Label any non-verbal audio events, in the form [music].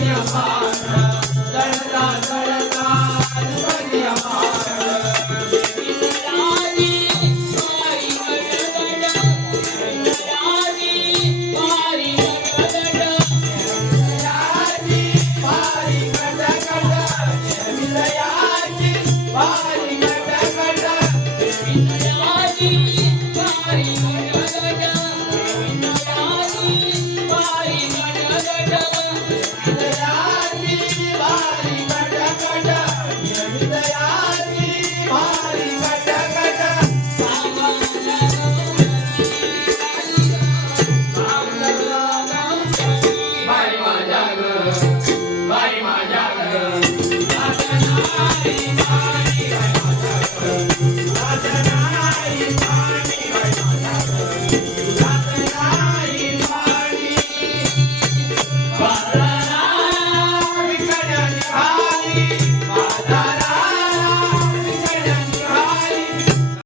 Let's [laughs]